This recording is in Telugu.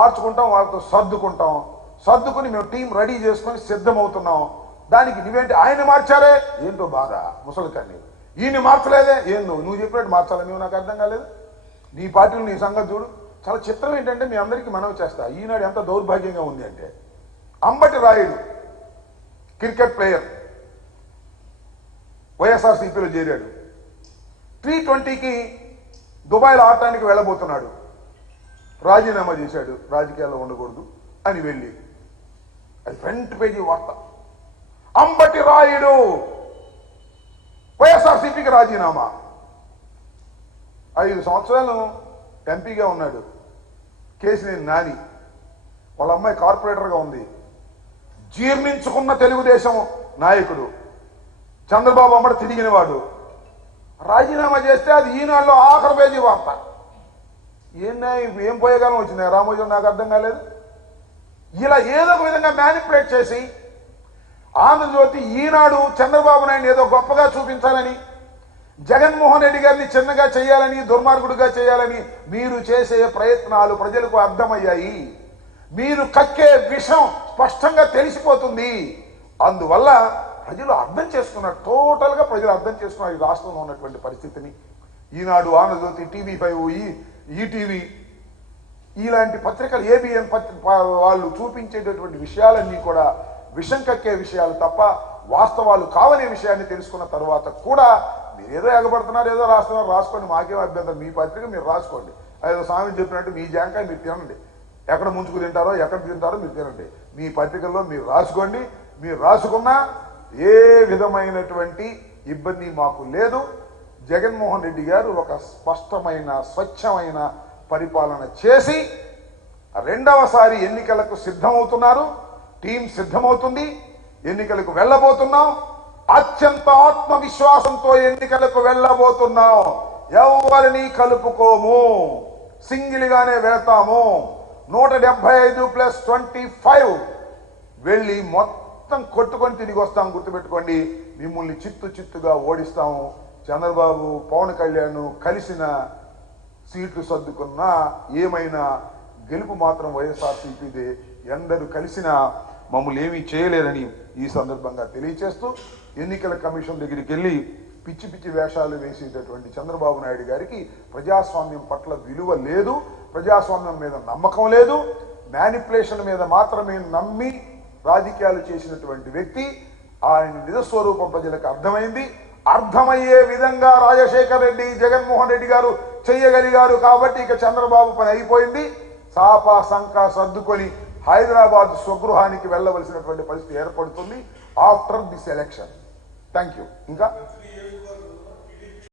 మార్చుకుంటాం, వాళ్ళతో సర్దుకుని మేము టీం రెడీ చేసుకొని సిద్ధమవుతున్నాం. దానికి నువ్వేంటి ఆయన మార్చారే ఏంటో బాధ ముసలికన్ని, ఈయన మార్చలేదే ఏందో నువ్వు చెప్పినట్టు మార్చాలి మేము, నాకు అర్థం కాలేదు. నీ పార్టీలో నీ సంగతి చూడు. చాలా చిత్రం ఏంటంటే మీ అందరికీ మనవి చేస్తా, ఈనాడు ఎంత దౌర్భాగ్యంగా ఉంది అంటే, అంబటి రాయుడు క్రికెట్ ప్లేయర్ వైఎస్ఆర్సీపీలో చేరాడు. T20కి దుబాయ్లో ఆడటానికి వెళ్ళబోతున్నాడు. రాజీనామా చేశాడు, రాజకీయాల్లో ఉండకూడదు అని వెళ్ళి, అది ఫ్రంట్ పేజీ వార్త. అంబటి రాయుడు వైఎస్ఆర్సీపీకి రాజీనామా. 5 సంవత్సరాలు ఎంపీగా ఉన్నాడు. కేసినేని నాని వాళ్ళ అమ్మాయి కార్పొరేటర్గా ఉంది. జీర్ణించుకున్న తెలుగుదేశం నాయకుడు చంద్రబాబు అమ్మడు తిరిగినవాడు. రాజీనామా చేస్తే అది ఈనాడులో ఆఖరి పేజీ వార్త. ఏం పోయేగాలం వచ్చింది రామోజీ, నాకు అర్థం కాలేదు. ఇలా ఏదో ఒక విధంగా మ్యానిపులేట్ చేసి ఆంధ్రజ్యోతి, ఈనాడు చంద్రబాబు నాయుడు ఏదో గొప్పగా చూపించాలని, జగన్మోహన్ రెడ్డి గారిని చిన్నగా చేయాలని, దుర్మార్గుడిగా చేయాలని మీరు చేసే ప్రయత్నాలు ప్రజలకు అర్థమయ్యాయి. మీరు కక్కే విషయం స్పష్టంగా తెలిసిపోతుంది. అందువల్ల ప్రజలు అర్థం చేసుకున్నారు, టోటల్గా ప్రజలు అర్థం చేసుకున్నారు ఈ రాష్ట్రంలో ఉన్నటువంటి పరిస్థితిని. ఈనాడు, ఆంధ్రజ్యోతి, TV5, ఈటీవీ ఇలాంటి పత్రికలు, ABN వాళ్ళు చూపించేటటువంటి విషయాలన్నీ కూడా విషం కక్కే విషయాలు తప్ప వాస్తవాలు కావనే విషయాన్ని తెలుసుకున్న తర్వాత కూడా మీరు ఏదో ఎగబడుతున్నారు, ఏదో రాస్తున్నారు, రాసుకోండి, మాకేం అభ్యంతరం. మీ పత్రిక మీరు రాసుకోండి. అదేదో స్వామి చెప్పినట్టు మీ జాంకాయ మీరు తినండి, ఎక్కడ ముంచుకు తింటారో ఎక్కడ తింటారో మీరు తినండి. మీ పత్రికల్లో మీరు రాసుకోండి. మీరు రాసుకున్నా ఏ విధమైనటువంటి ఇబ్బంది మాకు లేదు. జగన్మోహన్ రెడ్డి గారు ఒక స్పష్టమైన స్వచ్ఛమైన పరిపాలన చేసి రెండవసారి ఎన్నికలకు సిద్ధమవుతున్నారు. టీం సిద్ధమవుతుంది. ఎన్నికలకు వెళ్ళబోతున్నాం. అత్యంత ఆత్మవిశ్వాసంతో ఎన్నికలకు వెళ్ళబోతున్నాం. ఎవరిని కలుపుకోము, సింగిల్గానే వెళ్తాము. 175+25 వెళ్ళి మొత్తం కొట్టుకొని తిరిగి వస్తాం. గుర్తుపెట్టుకోండి, మిమ్మల్ని చిత్తుగా ఓడిస్తాము. చంద్రబాబు, పవన్ కళ్యాణ్ కలిసిన సీట్లు సర్దుకున్నా ఏమైనా గెలుపు మాత్రం వైఎస్ఆర్సీపీదే. ఎందరూ కలిసినా మమ్మల్ని ఏమీ చేయలేరని ఈ సందర్భంగా తెలియచేస్తూ, ఎన్నికల కమిషన్ దగ్గరికి వెళ్ళి పిచ్చి పిచ్చి వేషాలు వేసేటటువంటి చంద్రబాబు నాయుడు గారికి ప్రజాస్వామ్యం పట్ల విలువ లేదు, ప్రజాస్వామ్యం మీద నమ్మకం లేదు, మ్యానిపులేషన్ మీద మాత్రమే నమ్మి రాజకీయాలు చేసినటువంటి వ్యక్తి. ఆయన నిజస్వరూపం ప్రజలకు అర్థమైంది. అర్థమయ్యే విధంగా రాజశేఖర్ రెడ్డి, జగన్మోహన్ రెడ్డి గారు చెయ్యగలిగారు కాబట్టి ఇక చంద్రబాబు పని అయిపోయింది. సాపా సంకా సర్దుకొని హైదరాబాద్ స్వగృహానికి వెళ్ళవలసినటువంటి పరిస్థితి ఏర్పడుతుంది after this election. Thank you. ఇంకా